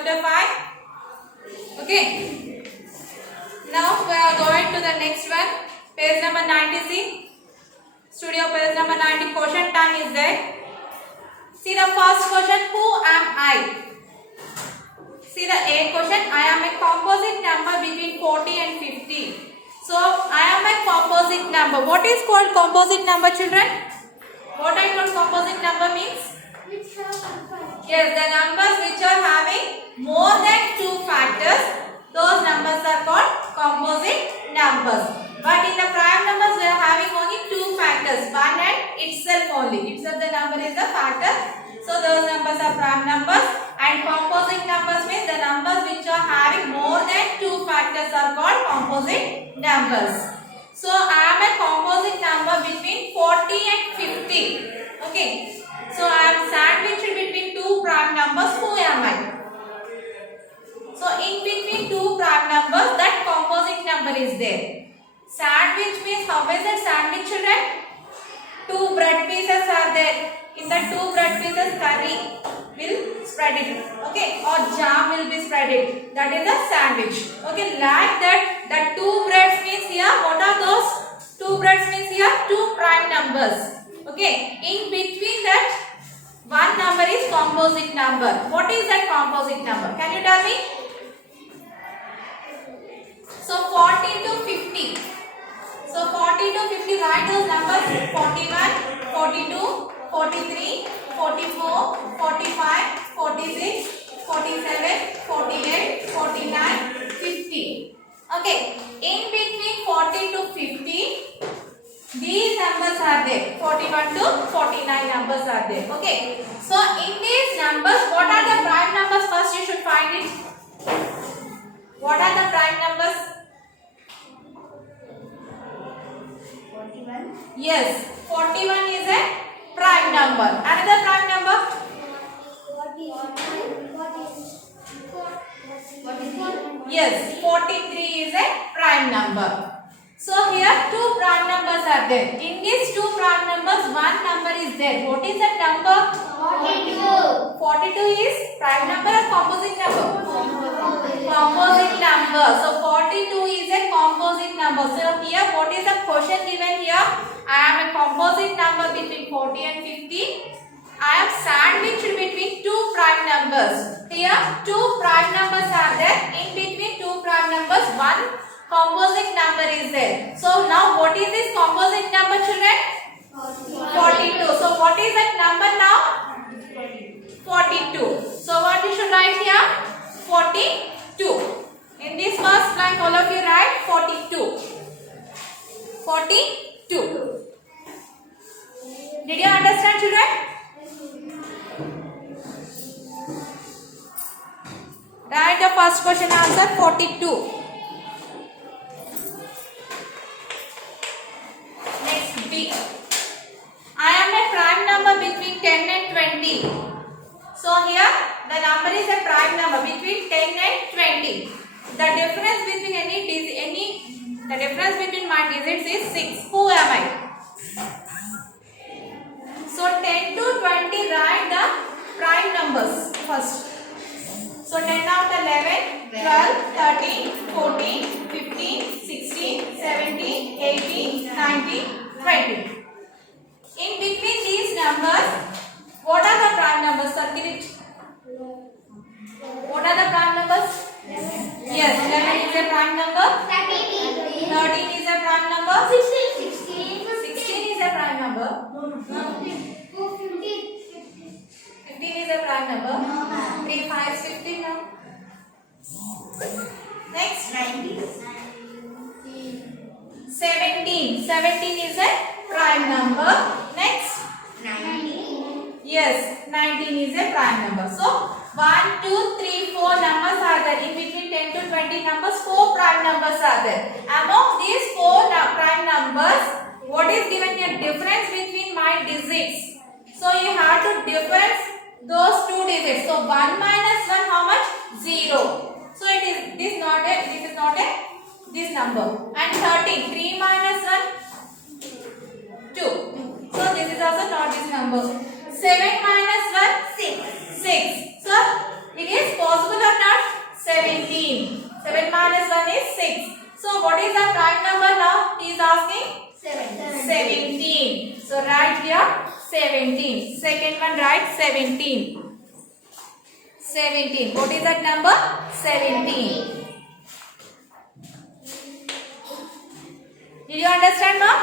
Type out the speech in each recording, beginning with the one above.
chapter 5. Okay. Now we are going to the next one. Page number 96. Studio page number 90. Question time is there. See the first question. Who am I? See the A question. I am a composite number between 40 and 50. So I am a composite number. What is called composite number, children? What I call composite number means? Yes, the numbers which are having more than 2 factors, those numbers are called composite numbers. But in the prime numbers, we are having only 2 factors, one and itself only. Itself the number is the factor. So those numbers are prime numbers. And composite numbers means the numbers which are having more than 2 factors are called composite numbers. So I am a composite number between 40 and 50. Okay. So I am sandwiched between 2 prime numbers. Who am I? So in between 2 prime numbers, that composite number is there. Sandwich means, how is it sandwich, children? 2 bread pieces are there. In the 2 bread pieces, curry will spread it. Okay, or jam will be spread it. That is a sandwich. Okay, like that, the 2 breads means here. What are those 2 breads means here? 2 prime numbers. Okay, in between that, one number is composite number. What is that composite number? Can you tell me? So 40 to 50. So 40 to 50, write those numbers. 41, 42, 43, 44, 45, 46, 47, 48, 49, 50. Okay, in between 40 to 50, these numbers are there. 41 to 49 numbers are there. Okay. So in these numbers, what are the prime numbers? First you should find it. What are the prime numbers? 41. Yes, 41 is a prime number. Another prime number? 44. Yes, 43 is a prime number. So here 2 prime numbers are there. In these 2 prime numbers, one number is there. What is that number? 42. 42 is prime number or composite number? Composite number. So 42 is a composite number. So here what is the question given here? I am a composite number between 40 and 50. I am sandwiched between 2 prime numbers. Here 2 prime numbers are there. In between 2 prime numbers, one composite number is there. So now what is this composite number, children? 42. So what is that number now? 42. So what you should write here? 42. In this first blank, all of you write 42. 42. Did you understand, children? Write the first question answer 42. Next B. I am a prime number between 10 and 20. So here the number is a prime number between 10 and 20. The difference between my digits is 6. Who am I? So 10 to 20, write the prime numbers first. So 10 after 11, 12, 13, 14, 15, 16, 17, 18, 19, 20. In between these numbers, what are the prime numbers? Circle it. What are the prime numbers? Yes, 11 is a prime number. 13 is a prime number. 16 is a prime number. 15 is a prime number. 3, 5, 15 now. Next. 17. 17 is a prime number. Next. 19. Yes, 19 is a prime number. So 1, 2, 3, 4 numbers are there. In between 10 to 20 numbers, 4 prime numbers are there. Among these 4 prime numbers, what is given here? Difference between my digits. So you have to difference those 2 digits. So 1 minus 1, how much? 0. So this is not this number. And 13, 3 minus 1, 2. So this is also not this number. 7 minus 1, 6. So it is possible or what is the prime number now? He is asking 17. 17. So write here 17. Second one write 17. 17. What is that number? 17. Did you understand now?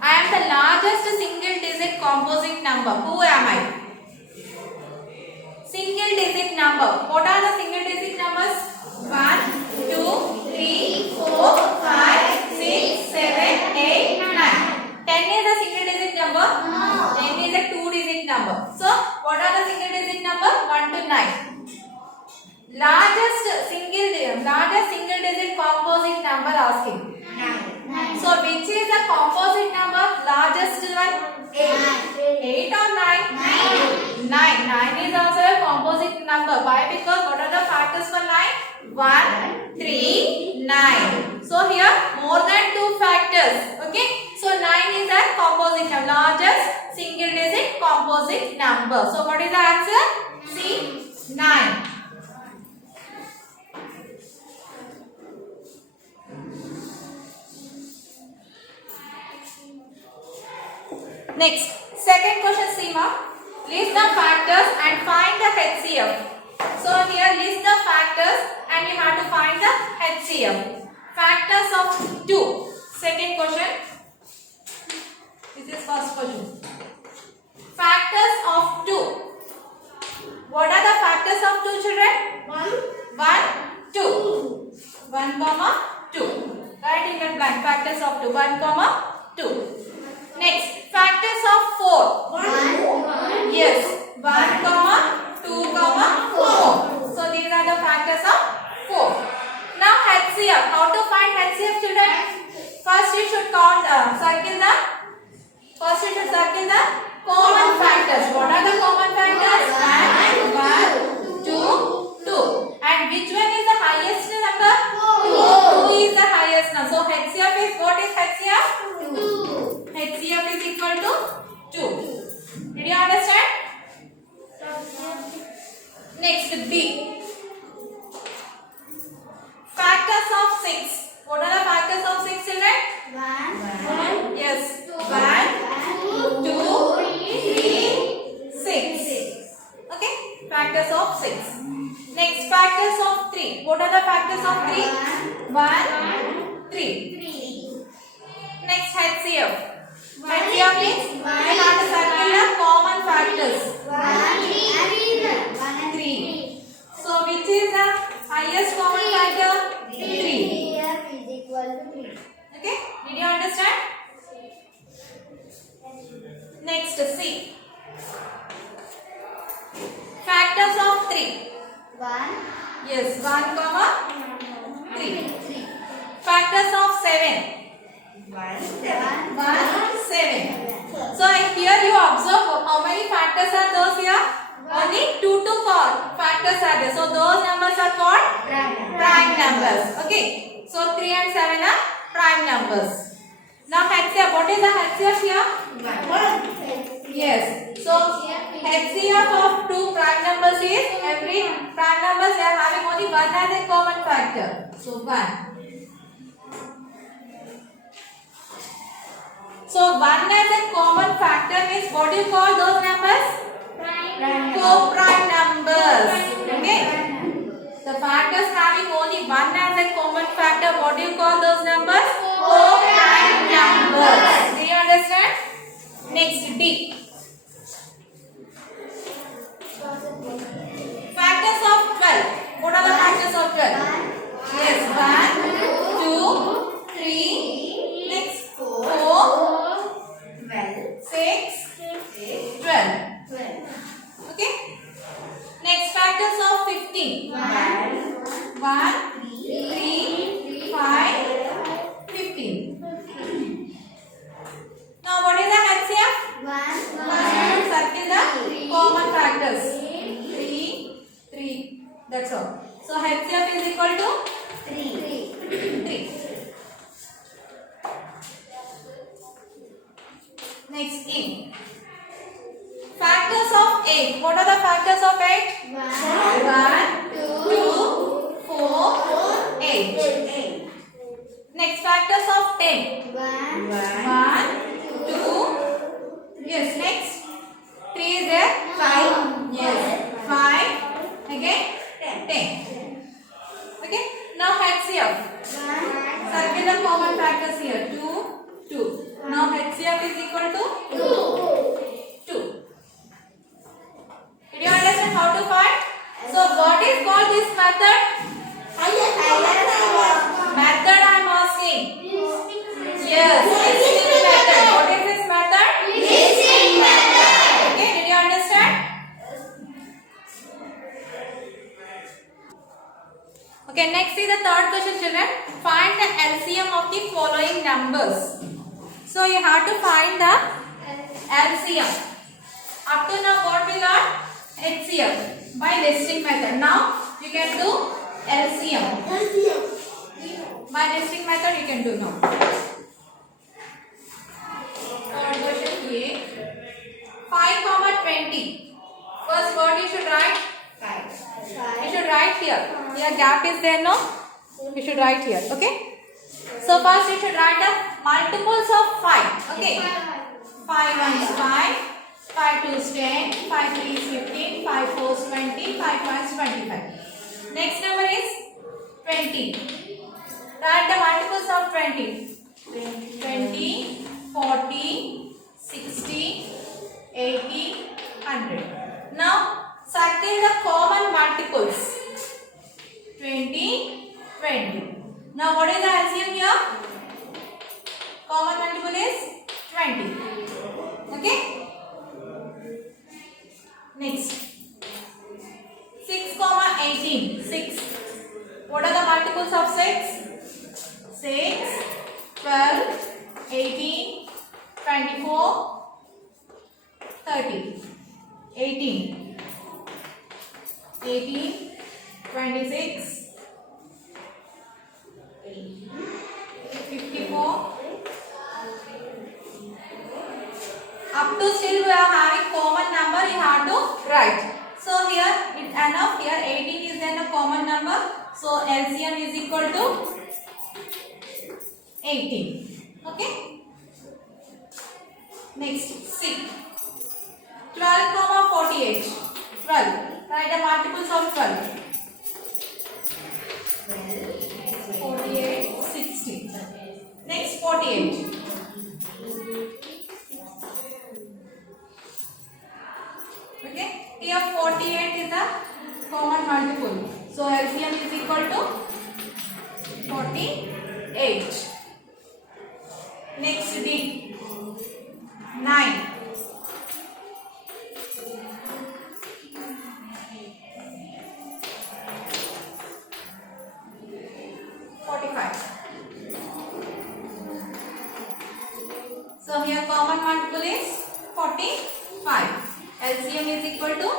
I am the largest single digit composite number. Who am I? Single digit number. What are the single digit numbers? 1, 2, 3, 4, 5, 6, 7, 8, 9. 10 is a single digit number. No. 10 is a two digit number. So, what are the single digit number? 1 to 9. Largest single digit composite number asking. 9. So, which is the composite number? Largest one? 8 or 9? 9. 9. 9 is also a composite number. Why? Because what are the factors for 9? 1, 3, 9. So here more than 2 factors. Okay. So 9 is a composite number. Largest single digit composite number. So what is the answer? C. 9. Next, second question, Seema. List the factors and find the HCF. So here list the factors and you have to find the HCF. Factors of 2. Second question. This is first question. Factors of 2. What are the factors of 2, children? 1, 2. 1, comma 2. Write in the blank. Factors of 2. 1, comma 2. Next, factors of 4. 1. Yes, 1, comma 2, comma 4. So these are the factors of 4. Now HCF. How to find HCF, children? First you should circle the common factors. What are the common factors? 1, 2, 2. And which one is the highest number? 2 is the highest number. So HCF is, what is HCF? 2. HCF is equal to 2. Did you understand? Next, B. Factors of 6. What are the factors of 6, children? 1. Yes. 1, 2, 3, 6. Okay. Factors of 6. Next, factors of 3. What are the factors of 3? 1, 3. Next, HCF. HCF means we have to circle the common factors. 3. So which is the highest common factor? 3. Okay? Did you understand? Next, C. Factors of 3. Yes, 1, comma 3. Factors of 7. 1, 7. So here you observe how many factors are those here? Only 2 factors are there. So those numbers are called prime numbers. Okay. So 3 and 7 are prime numbers. Now HCF. What is the HCF here? Yes. So HCF of 2 prime numbers is, every prime numbers they are having only one as a common factor. So 1. So 1 as a common factor means, what do you call those numbers? Co-prime numbers. Okay. The factors having only 1 as a common factor, what do you call those numbers? Co-prime numbers. Do you understand? Next, D. Factors of 12. What are the factors of 12? Yes, 1, 2, 3, next 4, 6, 12. Okay. Next, factors of 15. 1, 3, 5, 15. Now what is the HCF? Circle the common factors. 3, 3. That's all. So HCF is equal to 3. factors of 10? 1, 1, 2, yes, next. 3 is there? 5, yes, 5, again 10. Okay, now HCF. Circle the common factors here. 2, 2. Now HCF is equal to 2. Did you understand how to find? So what is called this method? Method I am asking. Yes, listing method. What is this method? Okay, did you understand? Okay, next is the third question, children. Find the LCM of the following numbers. So you have to find the LCM. Up to now what we got? HCF by listing method. Now you can do LCM. By listing method you can do now. Third question A. 5, 20. First word you should write. You should write here. Here gap is there, no? You should write here. Okay. So first you should write the multiples of 5. Okay. 5 1 is 5. 5 2 is 10. 5 3 is 15. 5 4 is 20. 5 5 is 25. Next number is 20. Write the multiples of 20. 20, 40, 60, 80, 100. Now circle the common multiples. 20, 20. Now what is the LCM here? Common multiple is 20. Okay. Next. 6, 18. 6. What are the multiples of 6? 6, 12, 18, 24, 30. 18, 18, 26, 54. Up to still we are having common number, you have to write. So here it's enough. Here 18 is then a common number. So LCM is equal to 18. Okay. Next 6. 12, 48. 12. Write the multiples of 12. 48, 60. Next 48. Okay. Here 48 is the common multiple. So LCM is equal to 48. Next D. 9. 45. So here common multiple is 45. LCM is equal to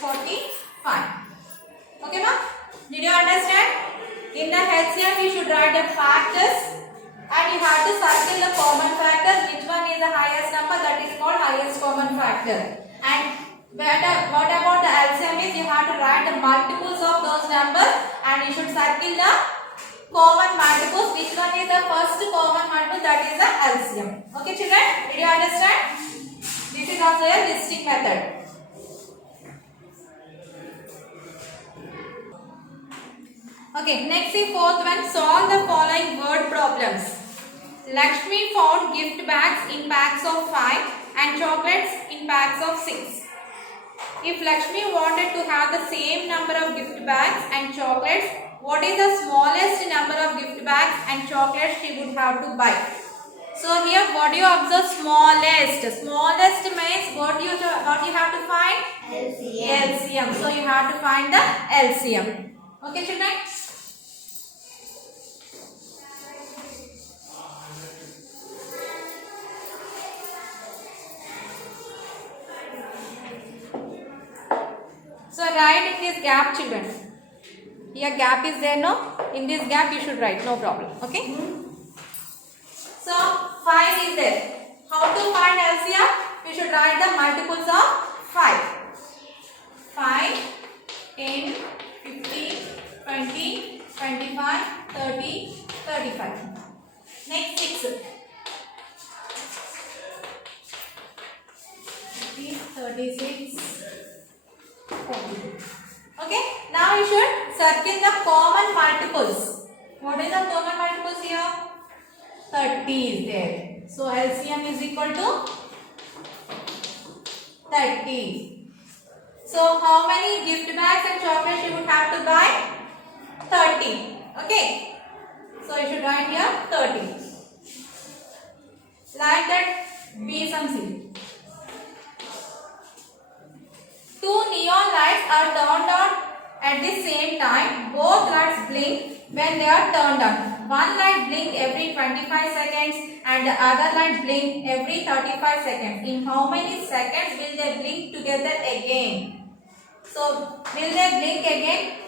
45. Okay, ma'am? Did you understand? In the LCM you should write the factors and you have to circle the common factors. Which one is the highest number? That is called highest common factor. And what about the LCM is you have to write the multiples of those numbers and you should circle the common multiples. Which one is the first common multiple? That is the LCM. Okay, children? Did you understand? This is also a listing method. Okay, next is fourth one. Solve the following word problems. Lakshmi found gift bags in packs of 5 and chocolates in packs of 6. If Lakshmi wanted to have the same number of gift bags and chocolates, what is the smallest number of gift bags and chocolates she would have to buy? So here what do you observe? Smallest. Smallest means what you have to find? LCM. So you have to find the LCM. Okay, children? So write in this gap, children. Here gap is there, no? In this gap you should write, no problem. Okay? So 5 is there. How to find LCM? You should write the multiples of 5. 5, 10, 15, 20, 25, 30, 35. Next 6. 36, 42. Okay. Now you should circle the common multiples. What is the common multiples here? 30 is there. So LCM is equal to 30. So how many gift bags and chocolates you would have to buy? 30. Okay. So you should write here 30. Like that, B some C. Two neon lights are turned on at the same time. Both lights blink when they are turned on. One light blink every 25 seconds and the other light blink every 35 seconds. In how many seconds will they blink together again? So, will they blink again?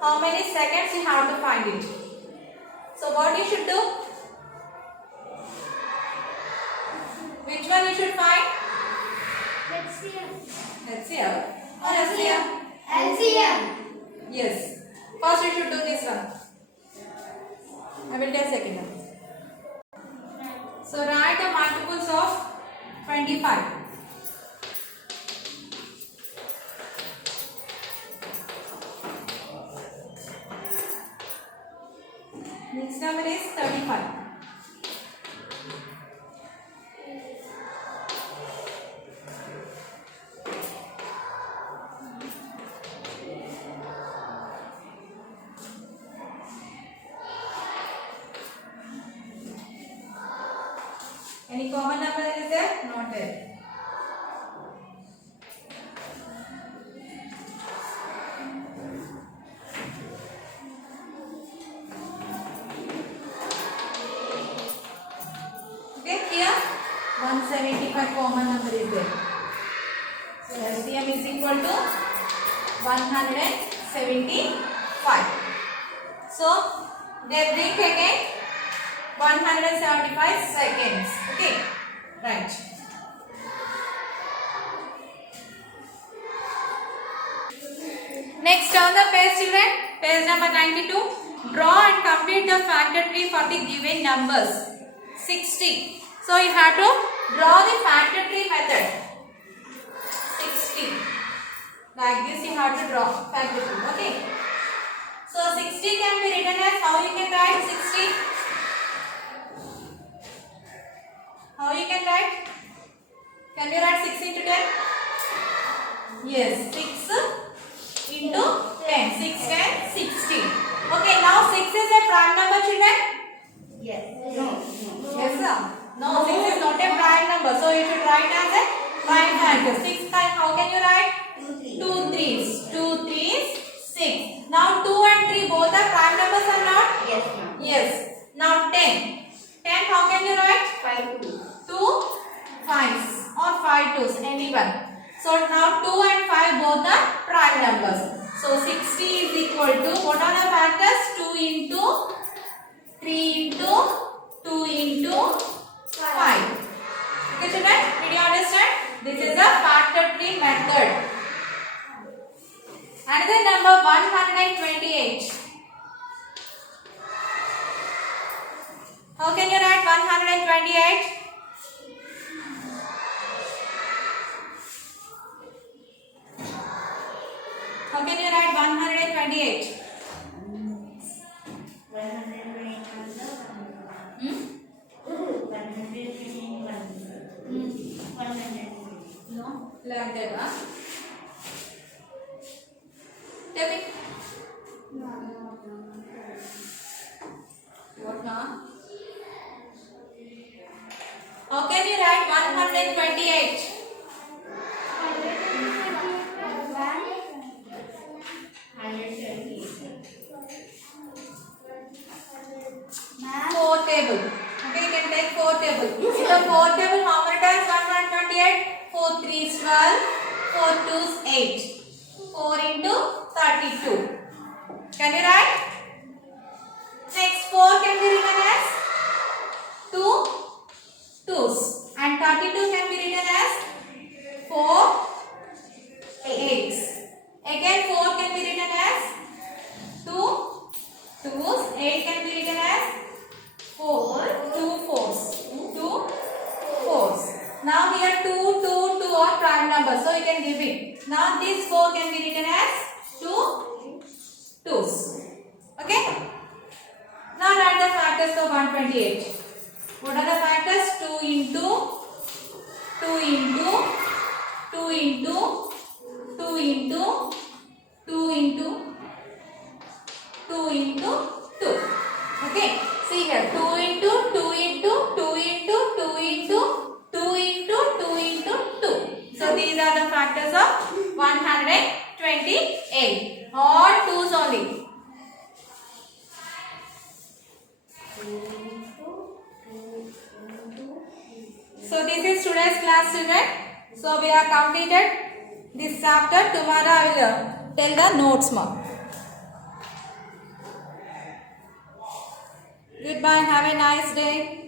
How many seconds you have to find it? So, what you should do? Which one you should find? HCF or FCF? LCM. Yes. First we should do this one. I will take second one. So write the multiples of 25. Next number is 35. Any common number is there? Not there. Okay, here 175 common number is there. So LCM is equal to 175. So they blink again 175 seconds. Okay, right. Next on the page, children, page number 92. Draw and complete the factor tree for the given numbers. 60. So you have to draw the factor tree method. 60. Like this you have to draw factor tree. Okay. So 60 can be written as, how you can write 60? How you can write? Can you write 6 into 10? Yes, 6 into 10. 6, 10, 16. Okay, now 6 is a prime number, children? Yes. No. Yes, sir. No, 6 is not a prime number. So you should write as a prime factor. 6 times, how can you write? 2 3s. 2 3s, 6. Now 2 and 3 both are prime numbers or not? Yes, ma'am. Yes. Now 10. 10, how can you write? 5 2. 2 5s or 5 2s, anyone. So now 2 and 5 both are prime numbers. So 60 is equal to, what are the factors? 2 into 3 into 2 into 5. Okay, children, did you understand? This is a factor tree method. Another number 128. How can you write 128? How can you write 128? 121. No, like that, huh? Tell me. What now? How can you write 128? 4 table. Okay, you can take 4 table. In the 4 table, how many times 128? 4 3s 12, 4 2s 8. 4 into 32. Can you write? Next 4 can be written as 2 2s. And 32 can be written as 4 8s. Again 4 can be written as 2 2s. 8 can be written as 4. 2 fours. 2 fours. Now here 2 are prime numbers, so you can give it. Now this 4 can be written as 2 2s. Okay. Now write the factors of 128. What are the factors? 2 into 2 into 2 into 2 into 2 into 2 into 2. Okay. See here. 2 into 2 into 2 into 2 into 2 into 2 into 2. So these are the factors of 128. All 2's only. So this is today's class, children. So we have completed this chapter. Tomorrow I will tell the notes more. Goodbye. Have a nice day.